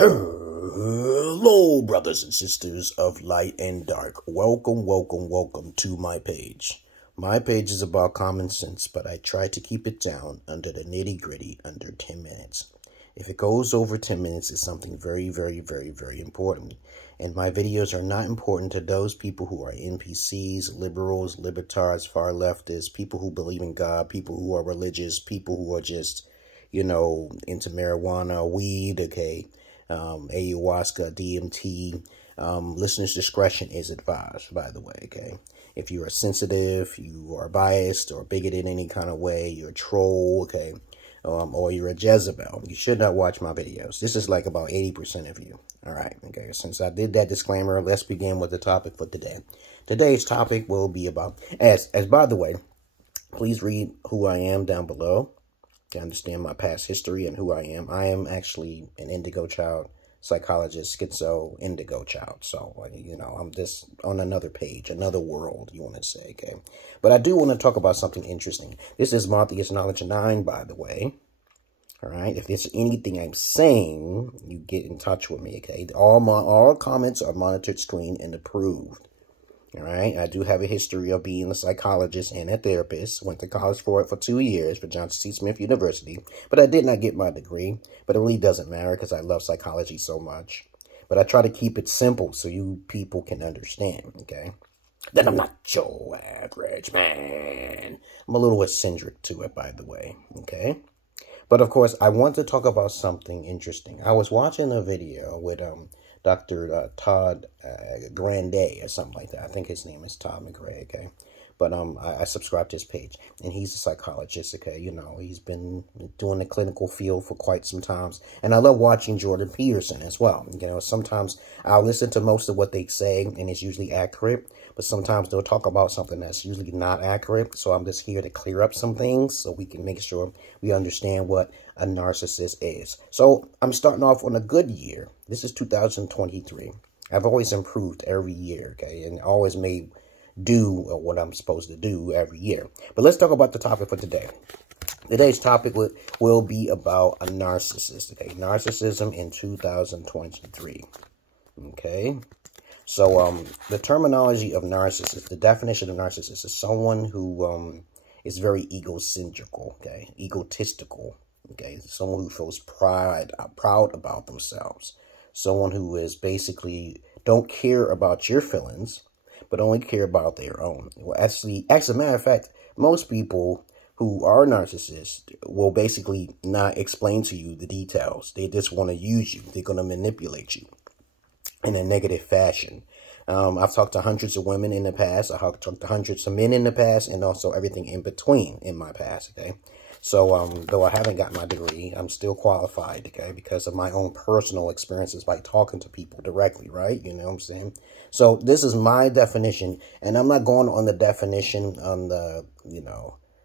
Hello, brothers and sisters of light and dark. Welcome to my page. My page is about common sense, but I try to keep it down under the nitty-gritty under 10 minutes. If it goes over 10 minutes, it's something very important. And my videos are not important to those people who are NPCs, liberals, libertards, far leftists, people who believe in God, people who are religious, people who are just, into marijuana, weed, okay, ayahuasca, DMT. Listeners' discretion is advised, by the way, okay? If you are sensitive, you are biased or bigoted in any kind of way, you're a troll, okay, or you're a Jezebel, you should not watch my videos. This is like about 80% of you. All right, okay, since I did that disclaimer, let's begin with the topic for today. Today's topic will be about, as by the way, please read who I am down below to understand my past history and who I am. I am actually an indigo child, psychologist, schizo-indigo child. So, I'm just on another page, another world, you want to say, okay? But I do want to talk about something interesting. This is Montheus Knowledge 9, by the way. All right, if there's anything I'm saying, you get in touch with me, okay? All comments are monitored, screened, and approved. All right, I do have a history of being a psychologist and a therapist. Went to college for it for 2 years for Johnson C. Smith University, but I did not get my degree. But it really doesn't matter because I love psychology so much. But I try to keep it simple so you people can understand, okay? That I'm not your average man. I'm a little eccentric to it, by the way, okay? But, of course, I want to talk about something interesting. I was watching a video with Dr. Todd Grande or something like that. I think his name is Todd McRae, okay? But I subscribe to his page, and he's a psychologist, okay? He's been doing the clinical field for quite some time. And I love watching Jordan Peterson as well. Sometimes I'll listen to most of what they say, and it's usually accurate. But sometimes they'll talk about something that's usually not accurate. So I'm just here to clear up some things so we can make sure we understand what a narcissist is. So I'm starting off on a good year. This is 2023. I've always improved every year, okay? And always do what I'm supposed to do every year. But let's talk about the topic for today. Today's topic will be about a narcissist, okay? Narcissism in 2023, okay? So, the terminology of narcissist, the definition of narcissist is someone who is very egocentrical, okay, egotistical, okay, someone who feels proud about themselves, someone who is basically don't care about your feelings, but only care about their own. Well, actually, as a matter of fact, most people who are narcissists will basically not explain to you the details. They just want to use you. They're going to manipulate you in a negative fashion. I've talked to hundreds of women in the past. I've talked to hundreds of men in the past, and also everything in between in my past, okay? So, though I haven't got my degree, I'm still qualified, okay, because of my own personal experiences by talking to people directly, right? You know what I'm saying? So, this is my definition, and I'm not going on the definition on the,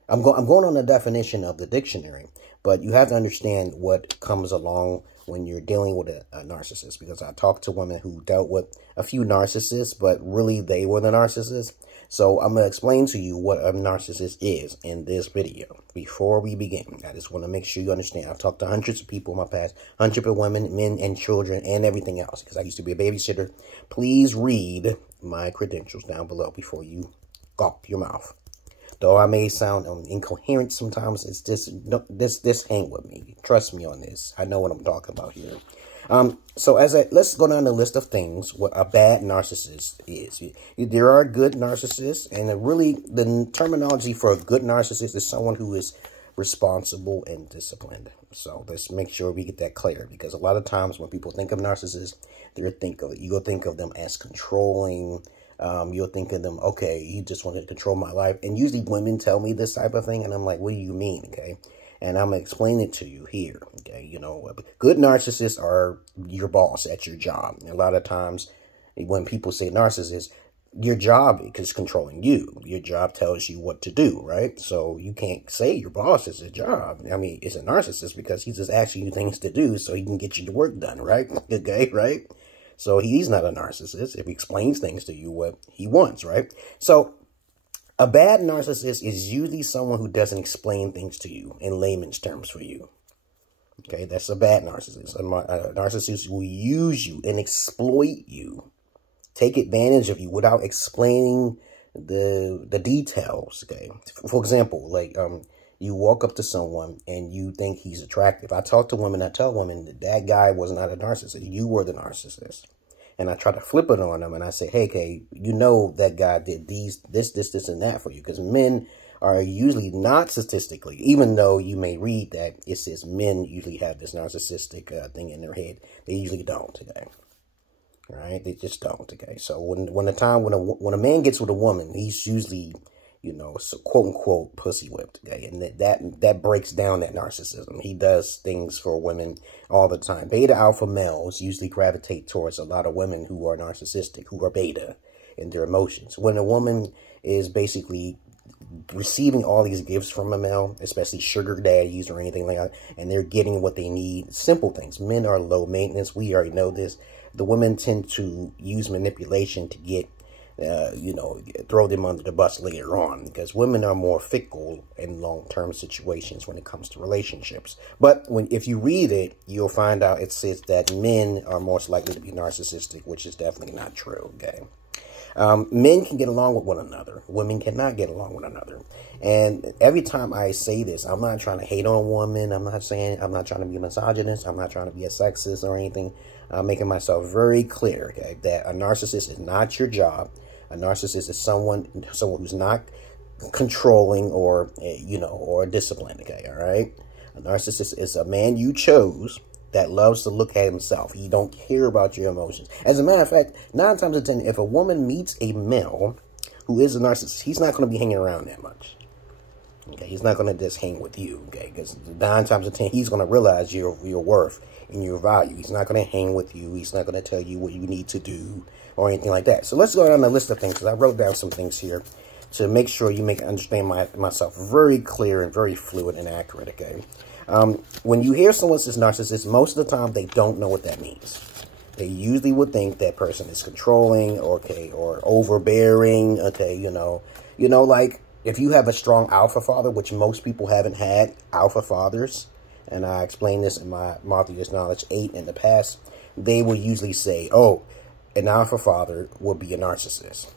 I'm going on the definition of the dictionary, but you have to understand what comes along when you're dealing with a narcissist, because I talked to women who dealt with a few narcissists, but really they were the narcissist. So I'm going to explain to you what a narcissist is in this video. Before we begin, I just want to make sure you understand. I've talked to hundreds of people in my past, hundreds of women, men, and children, and everything else, because I used to be a babysitter. Please read my credentials down below before you gawp your mouth. Though I may sound incoherent sometimes, it's just hang with me. Trust me on this. I know what I'm talking about here. So let's go down the list of things what a bad narcissist is. There are good narcissists, and really the terminology for a good narcissist is someone who is responsible and disciplined. So let's make sure we get that clear, because a lot of times when people think of narcissists, you'll think of them as controlling. You'll think of them, okay, you just want to control my life. And usually women tell me this type of thing, and I'm like, what do you mean, okay? And I'm going to explain it to you here, okay? Good narcissists are your boss at your job. And a lot of times when people say narcissist, your job is controlling you. Your job tells you what to do, right? So you can't say your boss is a job. I mean, it's a narcissist because he's just asking you things to do so he can get your work done, right? Okay, right? So he's not a narcissist if he explains things to you what he wants, right? So a bad narcissist is usually someone who doesn't explain things to you in layman's terms for you. Okay, that's a bad narcissist. A narcissist will use you and exploit you, take advantage of you without explaining the details. Okay, for example, like you walk up to someone and you think he's attractive. I talk to women. I tell women that guy was not a narcissist. You were the narcissist. And I try to flip it on them, and I say, hey, okay, you know that guy did this, and that for you. Because men are usually not statistically, even though you may read that it says men usually have this narcissistic thing in their head. They usually don't, okay? All right? They just don't, okay? So when a man gets with a woman, he's usually, you know, so quote unquote pussy whipped, okay? And that breaks down that narcissism. He does things for women all the time. Beta alpha males usually gravitate towards a lot of women who are narcissistic, who are beta in their emotions. When a woman is basically receiving all these gifts from a male, especially sugar daddies or anything like that, and they're getting what they need, simple things. Men are low maintenance. We already know this. The women tend to use manipulation to get you know, throw them under the bus later on, because women are more fickle in long-term situations when it comes to relationships. But if you read it, you'll find out it says that men are most likely to be narcissistic, which is definitely not true, okay? Men can get along with one another. Women cannot get along with one another. And every time I say this, I'm not trying to hate on a woman. I'm not trying to be a misogynist. I'm not trying to be a sexist or anything. I'm making myself very clear, okay, that a narcissist is not your job. A narcissist is someone who's not controlling or, you know, or disciplined, okay, all right? A narcissist is a man you chose that loves to look at himself. He don't care about your emotions. As a matter of fact, 9 times out of 10, if a woman meets a male who is a narcissist, he's not going to be hanging around that much. Okay, he's not going to just hang with you, okay? Because 9 times out of 10, he's going to realize your worth and your value. He's not going to hang with you. He's not going to tell you what you need to do or anything like that. So let's go down the list of things, because I wrote down some things here to make sure you understand myself very clear and very fluid and accurate, okay? When you hear someone says narcissist, most of the time they don't know what that means. They usually would think that person is controlling, okay, or overbearing, okay, you know, like if you have a strong alpha father, which most people haven't had alpha fathers, and I explained this in my Martha's Knowledge 8 in the past, they will usually say, oh, an alpha father will be a narcissist.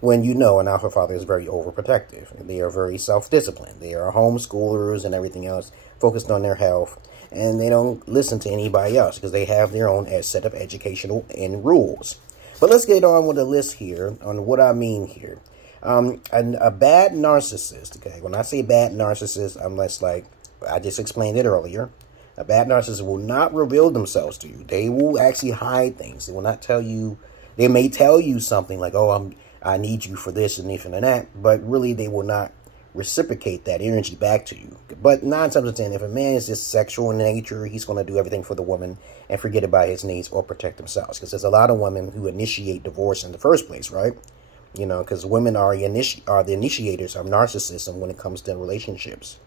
When you know an alpha father is very overprotective, and they are very self-disciplined. They are homeschoolers and everything else, focused on their health, and they don't listen to anybody else because they have their own set of educational and rules. But let's get on with the list here on what I mean here. A bad narcissist, okay, when I say bad narcissist, I'm less like, I just explained it earlier. A bad narcissist will not reveal themselves to you. They will actually hide things. They will not tell you. They may tell you something like, oh, I need you for this and this and that, but really they will not reciprocate that energy back to you. But 9 times out of 10, if a man is just sexual in nature, he's going to do everything for the woman and forget about his needs or protect themselves. Because there's a lot of women who initiate divorce in the first place, right? You know, because women are the initiators of narcissism when it comes to relationships.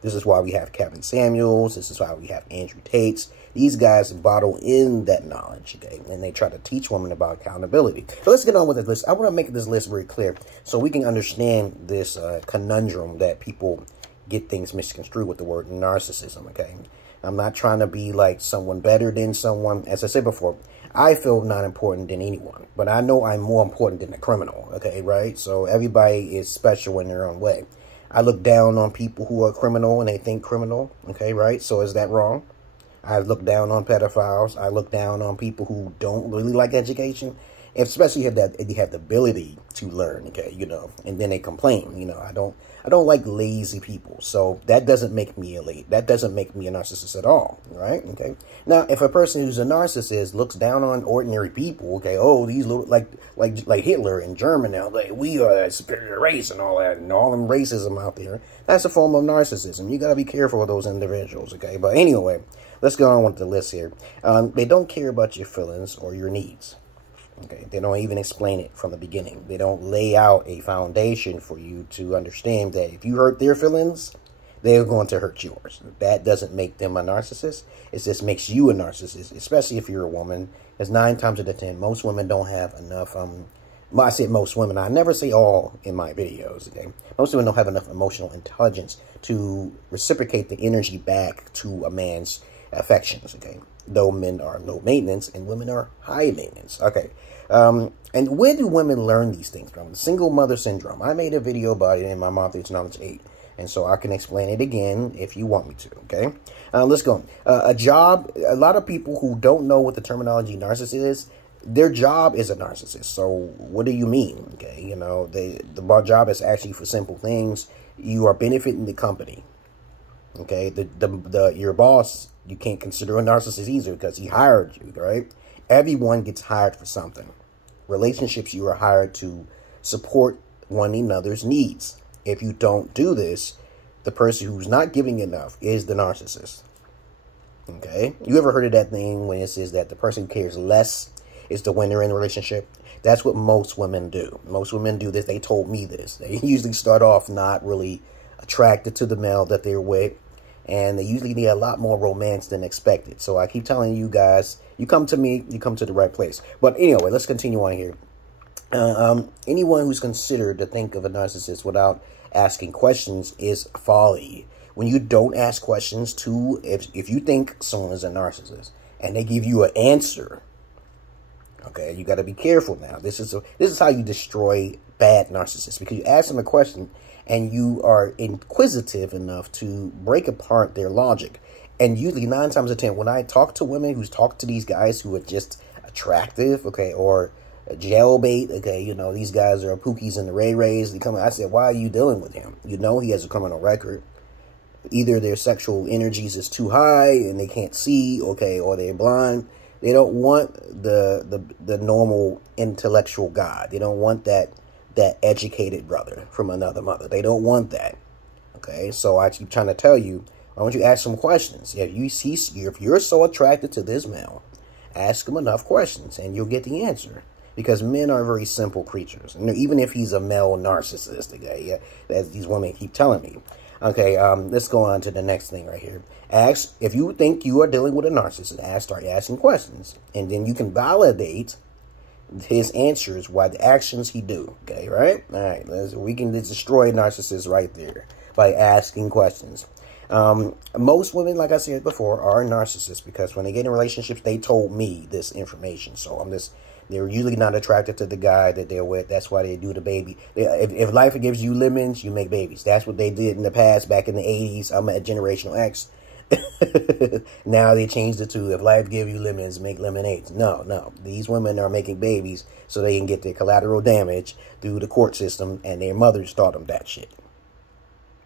This is why we have Kevin Samuels. This is why we have Andrew Tates. These guys bottle in that knowledge, okay? And they try to teach women about accountability. So let's get on with this list. I want to make this list very clear so we can understand this conundrum that people get things misconstrued with the word narcissism, okay? I'm not trying to be like someone better than someone. As I said before, I feel not important than anyone. But I know I'm more important than a criminal, okay, right? So everybody is special in their own way. I look down on people who are criminal and they think criminal, okay, right? So is that wrong? I look down on pedophiles. I look down on people who don't really like education, especially if they have the ability to learn, okay, you know, and then they complain, you know. I don't like lazy people, so that doesn't make me a narcissist at all, right? Okay. Now, if a person who's a narcissist looks down on ordinary people, okay, oh, these little like Hitler in Germany now, like we are a superior race and all that, and all them racism out there, that's a form of narcissism. You got to be careful of those individuals, okay? But anyway, let's go on with the list here. They don't care about your feelings or your needs. Okay, they don't even explain it from the beginning. They don't lay out a foundation for you to understand that if you hurt their feelings, they're going to hurt yours. That doesn't make them a narcissist. It just makes you a narcissist, especially if you're a woman. Because 9 times out of 10, most women don't have enough, well, I said most women. I never say all in my videos, okay? Most women don't have enough emotional intelligence to reciprocate the energy back to a man's affections, okay? Though men are low maintenance and women are high maintenance, okay? And where do women learn these things from? The single mother syndrome. I made a video about it in my Monthly Knowledge 8, and so I can explain it again if you want me to, okay? Let's go. A job, a lot of people who don't know what the terminology narcissist is, their job is a narcissist. So what do you mean? Okay, you know, the job is actually for simple things. You are benefiting the company. Okay, your boss, you can't consider a narcissist either because he hired you, right? Everyone gets hired for something. Relationships, you are hired to support one another's needs. If you don't do this, the person who's not giving enough is the narcissist. Okay, you ever heard of that thing when it says that the person who cares less is the winner in a relationship? That's what most women do. Most women do this. They told me this. They usually start off not really attracted to the male that they're with, and they usually need a lot more romance than expected. So I keep telling you guys, you come to me, you come to the right place. But anyway, let's continue on here. Anyone who's considered to think of a narcissist without asking questions is folly. When you don't ask questions to, if you think someone is a narcissist and they give you an answer, okay, you got to be careful now. This is how you destroy bad narcissists, because you ask them a question and you are inquisitive enough to break apart their logic. And usually 9 times out of 10, when I talk to women who's talked to these guys who are just attractive, okay, or jailbait, okay, you know, these guys are Pookies and the Ray Rays. They come, I said, why are you dealing with him? You know he has a criminal record. Either their sexual energies is too high and they can't see, okay, or they're blind. They don't want the normal intellectual guy. They don't want that educated brother from another mother. They don't want that. Okay, so I keep trying to tell you, why don't you ask some questions? If you're so attracted to this male, ask him enough questions and you'll get the answer. Because men are very simple creatures. And even if he's a male narcissist, okay, yeah, as these women keep telling me. Okay, let's go on to the next thing right here. Ask, if you think you are dealing with a narcissist, start asking questions. And then you can validate his answers by the actions he do. Okay, right? All right, we can destroy narcissists right there by asking questions. Most women, like I said before, are narcissists because when they get in relationships, they told me this information. So they're usually not attracted to the guy that they're with. That's why they do the baby. If life gives you lemons, you make babies. That's what they did in the past, back in the 80s. I'm at Generational X. Now they changed it to, if life gives you lemons, make lemonades. No. These women are making babies so they can get their collateral damage through the court system, and their mothers taught them that shit.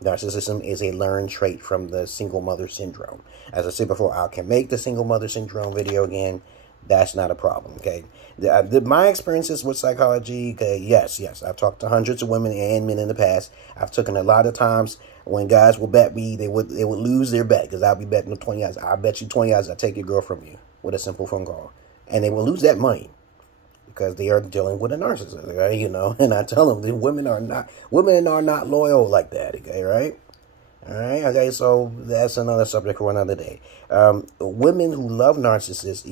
Narcissism is a learned trait from the single mother syndrome. As I said before, I can make the single mother syndrome video again. That's not a problem, okay? My experiences with psychology, okay, yes. I've talked to hundreds of women and men in the past. I've taken a lot of times when guys will bet me, they would lose their bet because I'll be betting them $20. I'll bet you $20 I'll take your girl from you with a simple phone call. And they will lose that money because they are dealing with a narcissist, okay, you know? And I tell them that women are not loyal like that, okay, right? All right, okay, so that's another subject for another day. Women who love narcissists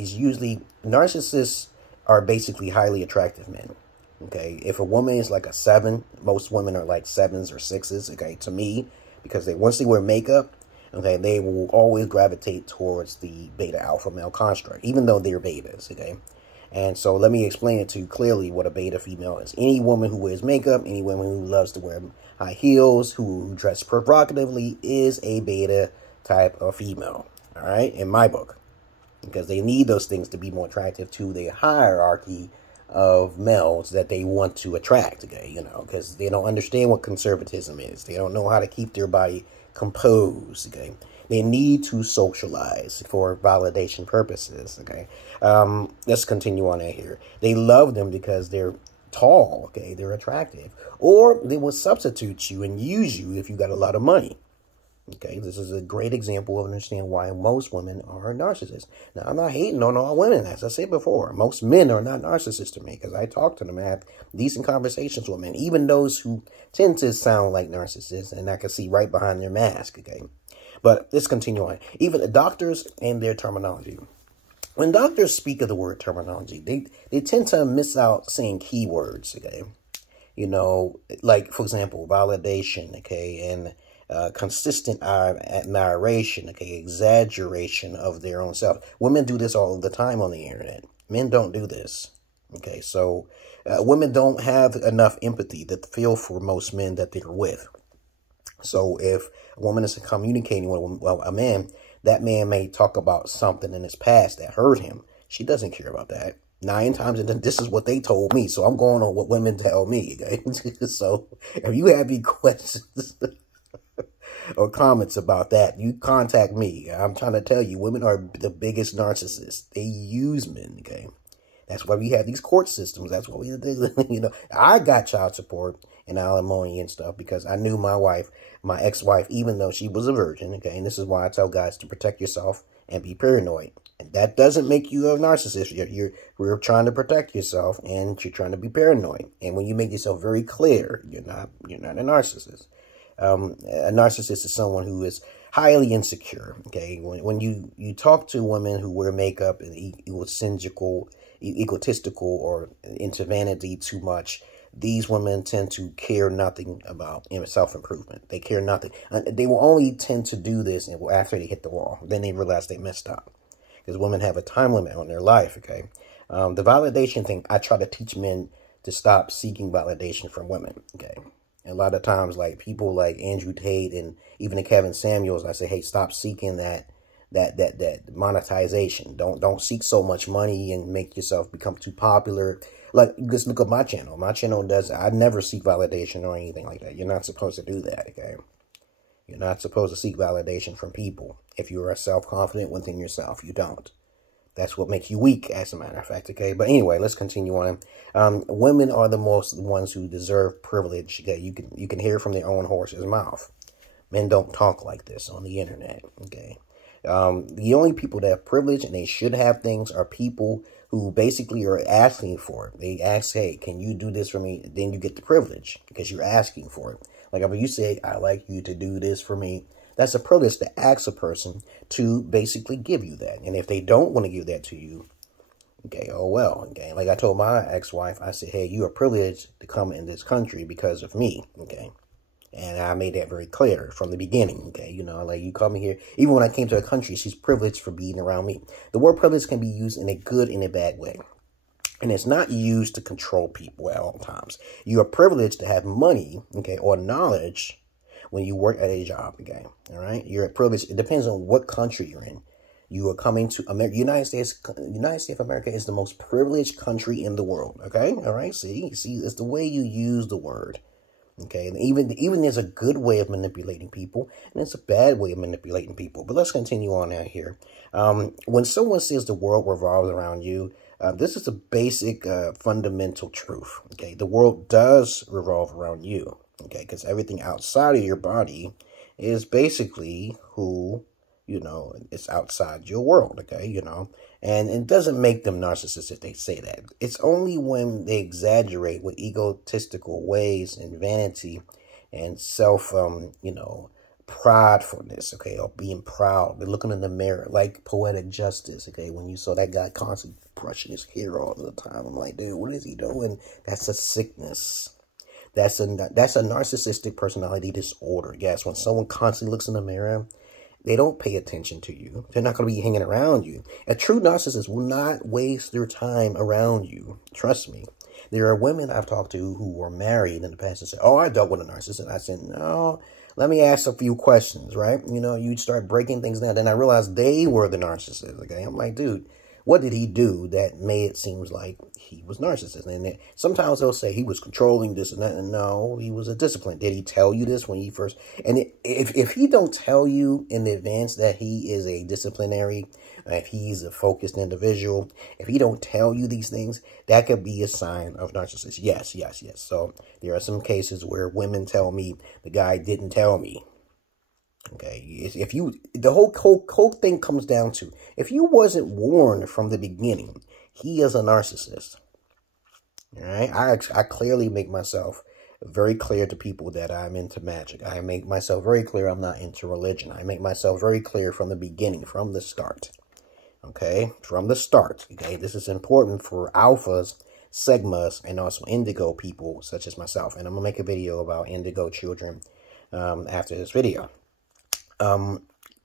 narcissists are basically highly attractive men. Okay, if a woman is like a 7, most women are like 7s or 6s, okay, to me, because once they wear makeup, okay, they will always gravitate towards the beta alpha male construct, even though they're betas, okay? And so let me explain it to you clearly what a beta female is. Any woman who wears makeup, any woman who loves to wear high heels, who dress provocatively is a beta type of female, all right, in my book. Because they need those things to be more attractive to the hierarchy of males that they want to attract, okay, you know, because they don't understand what conservatism is. They don't know how to keep their body composed, okay. They need to socialize for validation purposes, okay. Let's continue on here. They love them because they're tall, okay, they're attractive. Or they will substitute you and use you if you got a lot of money. Okay, this is a great example of understanding why most women are narcissists. Now, I'm not hating on all women, as I said before. Most men are not narcissists to me, because I talk to them and have decent conversations with men, even those who tend to sound like narcissists, and I can see right behind their mask, okay? But let's continue on. Even the doctors and their terminology. When doctors speak of the word terminology, they tend to miss out saying keywords, okay? You know, like, for example, validation, okay, and consistent admiration, okay, exaggeration of their own self. Women do this all the time on the internet. Men don't do this. Okay, so women don't have enough empathy to feel for most men that they're with. So if a woman is communicating with a man, that man may talk about something in his past that hurt him. She doesn't care about that. 9 times, and this is what they told me, so I'm going on what women tell me. Okay? So if you have any questions or comments about that, you contact me. I'm trying to tell you, women are the biggest narcissists. They use men. Okay, that's why we have these court systems. That's why we, you know, I got child support and alimony and stuff because I knew my wife, my ex-wife, even though she was a virgin. Okay, and this is why I tell guys to protect yourself and be paranoid. And that doesn't make you a narcissist. You're trying to protect yourself and you're trying to be paranoid. And when you make yourself very clear, you're not a narcissist. A narcissist is someone who is highly insecure. Okay, when you talk to women who wear makeup and egotistical, or into vanity too much, these women tend to care nothing about self-improvement. They care nothing. They will only tend to do this after they hit the wall. Then they realize they messed up. Because women have a time limit on their life, okay? The validation thing, I try to teach men to stop seeking validation from women, okay? And a lot of times, like, people like Andrew Tate and even the Kevin Samuels, I say, hey, stop seeking that monetization. Don't seek so much money and make yourself become too popular. Like, just look at my channel. My channel I never seek validation or anything like that. You're not supposed to do that, okay? You're not supposed to seek validation from people. If you are self-confident within yourself, you don't. That's what makes you weak, as a matter of fact, okay? But anyway, let's continue on. Women are the ones who deserve privilege, okay? You can hear from their own horse's mouth. Men don't talk like this on the internet, okay? The only people that have privilege and they should have things are people who basically are asking for it. They ask, hey, can you do this for me? Then you get the privilege because you're asking for it. Like if you say, I like you to do this for me, that's a privilege to ask a person to basically give you that. And if they don't want to give that to you, okay, oh well, okay. Like I told my ex-wife, I said, hey, you are privileged to come in this country because of me, okay? And I made that very clear from the beginning, okay? You know, like you come here, even when I came to a country, she's privileged for being around me. The word privilege can be used in a good and a bad way. And it's not used to control people at all times. You are privileged to have money, okay, or knowledge when you work at a job, okay? All right? You're privileged. It depends on what country you're in. You are coming to America. United States of America is the most privileged country in the world, okay? All right? See, it's the way you use the word, okay? And even there's a good way of manipulating people, and there's a bad way of manipulating people. But let's continue on out here. When someone says the world revolves around you, this is a basic fundamental truth, okay? The world does revolve around you, okay? Because everything outside of your body is basically who, you know, it's outside your world, okay? You know, and it doesn't make them narcissists if they say that. It's only when they exaggerate with egotistical ways and vanity and self, you know, pridefulness, okay, or being proud. They're looking in the mirror like Poetic Justice, okay, when you saw that guy constantly brushing his hair all the time. I'm like, dude, what is he doing? That's a sickness. That's a narcissistic personality disorder. Yes, when someone constantly looks in the mirror, they don't pay attention to you. They're not going to be hanging around you. A true narcissist will not waste their time around you. Trust me. There are women I've talked to who were married in the past and said, oh, I dealt with a narcissist. And I said, no, let me ask a few questions, right? You know, you start breaking things down. Then I realized they were the narcissist, okay? I'm like, dude, what did he do that made it seem like he was narcissist? And sometimes they'll say he was controlling this and that. And no, he was a discipline. Did he tell you this when he first? And if he don't tell you in advance that he is a disciplinary, if he's a focused individual, if he don't tell you these things, that could be a sign of narcissist. Yes, yes, yes. So there are some cases where women tell me the guy didn't tell me. Okay, if you, the whole thing comes down to, if you wasn't warned from the beginning, he is a narcissist. All right, I clearly make myself very clear to people that I'm into magic. I make myself very clear I'm not into religion. I make myself very clear from the beginning, from the start. Okay, from the start. Okay, this is important for alphas, sigmas, and also indigo people such as myself. And I'm gonna make a video about indigo children after this video.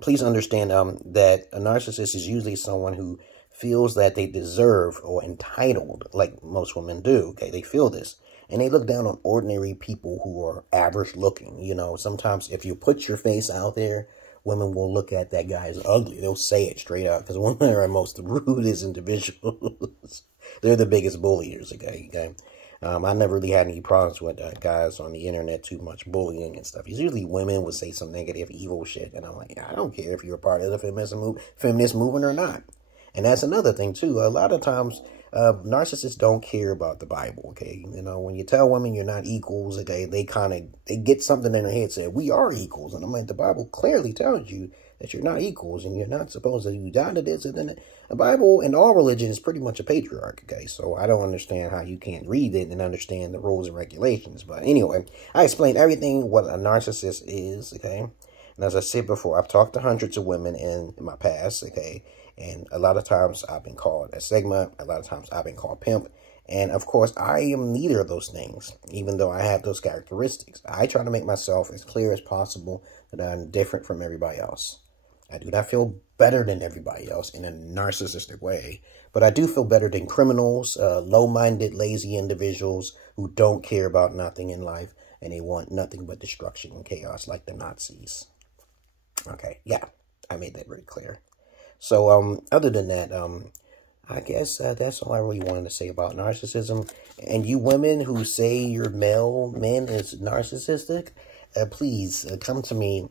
Please understand that a narcissist is usually someone who feels that they deserve or entitled, like most women do. Okay, they feel this. And they look down on ordinary people who are average looking. You know, sometimes if you put your face out there, women will look at that guy as ugly. They'll say it straight out because women are most rudest individuals. They're the biggest bulliers, okay? I never really had any problems with guys on the internet too much bullying and stuff. It's usually women would say some negative, evil shit. And I'm like, I don't care if you're a part of the feminist movement or not. And that's another thing, too. A lot of times, narcissists don't care about the Bible, okay? You know, when you tell women you're not equals, okay, they get something in their head, say, we are equals. And I'm like, the Bible clearly tells you that you're not equals and you're not supposed to do that, this, and then the Bible and all religion is pretty much a patriarch, okay? So I don't understand how you can't read it and understand the rules and regulations. But anyway, I explained everything what a narcissist is, okay? And as I said before, I've talked to hundreds of women in my past, okay? And a lot of times I've been called a Sigma. A lot of times I've been called pimp. And of course, I am neither of those things, even though I have those characteristics. I try to make myself as clear as possible that I'm different from everybody else. I do not feel better than everybody else in a narcissistic way, but I do feel better than criminals, low-minded, lazy individuals who don't care about nothing in life and they want nothing but destruction and chaos like the Nazis. Okay, yeah, I made that very clear. So, other than that, I guess that's all I really wanted to say about narcissism. And you women who say your male men is narcissistic, please come to me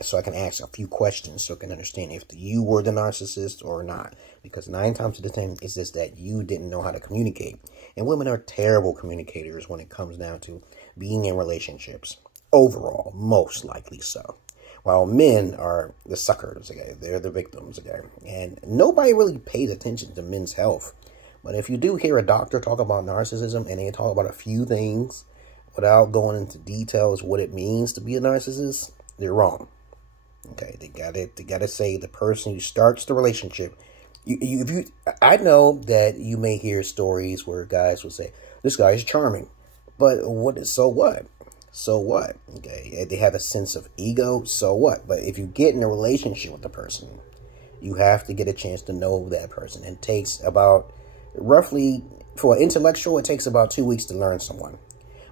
so I can ask a few questions so I can understand if you were the narcissist or not. Because 9 times out of 10, it's just that you didn't know how to communicate. And women are terrible communicators when it comes down to being in relationships. Overall, most likely so. While men are the suckers, okay? They're the victims, okay? And nobody really pays attention to men's health. But if you do hear a doctor talk about narcissism and they talk about a few things without going into details what it means to be a narcissist, they're wrong. Okay, they gotta say the person who starts the relationship. I know that you may hear stories where guys will say, this guy is charming. But so what? So what? Okay, they have a sense of ego, so what? But if you get in a relationship with the person, you have to get a chance to know that person. It takes about, roughly, for an intellectual, it takes about 2 weeks to learn someone.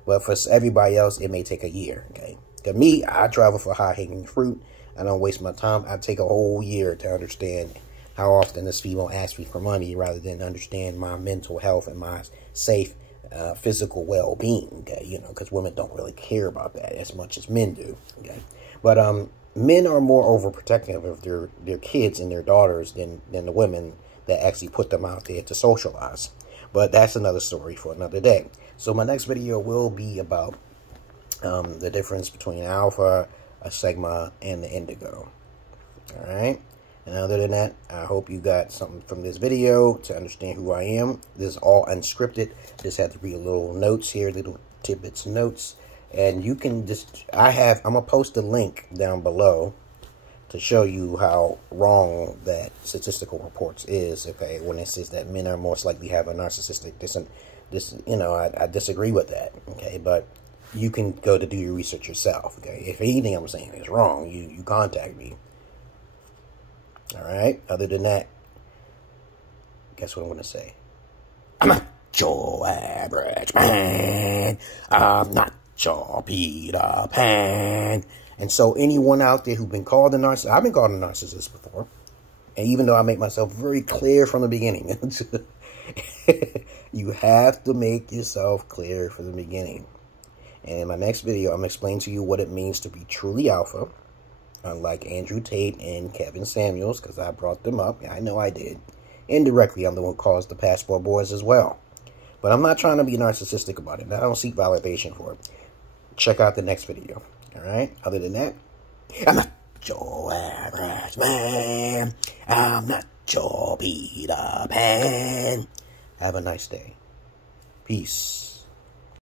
But for everybody else, it may take a year, okay? To me, I travel for high-hanging fruit. I don't waste my time. I take a whole year to understand how often this female asks me for money rather than understand my mental health and my safe physical well-being, okay, you know, because women don't really care about that as much as men do, okay, but men are more overprotective of their kids and their daughters than the women that actually put them out there to socialize. But that's another story for another day. So my next video will be about the difference between alpha, a sigma, and the indigo. All right. And other than that, I hope you got something from this video to understand who I am. This is all unscripted. Just had to read little notes here, little tidbits and notes. And you can just, I'm going to post a link down below to show you how wrong that statistical reports is, okay, when it says that men are most likely have a narcissistic, you know, I disagree with that, okay, but you can go to do your research yourself, okay. If anything I'm saying is wrong, you contact me. All right. Other than that, guess what I'm going to say? I'm not your average man. I'm not your Peter Pan. And so anyone out there who's been called a narcissist, I've been called a narcissist before. And even though I make myself very clear from the beginning, you have to make yourself clear from the beginning. And in my next video, I'm going to explain to you what it means to be truly alpha. Unlike Andrew Tate and Kevin Samuels, because I brought them up. I know I did. Indirectly, I'm the one who caused the Passport Boys as well. But I'm not trying to be narcissistic about it. I don't seek validation for it. Check out the next video. All right? Other than that, I'm not your average man. I'm not your Peter Pan. Have a nice day. Peace.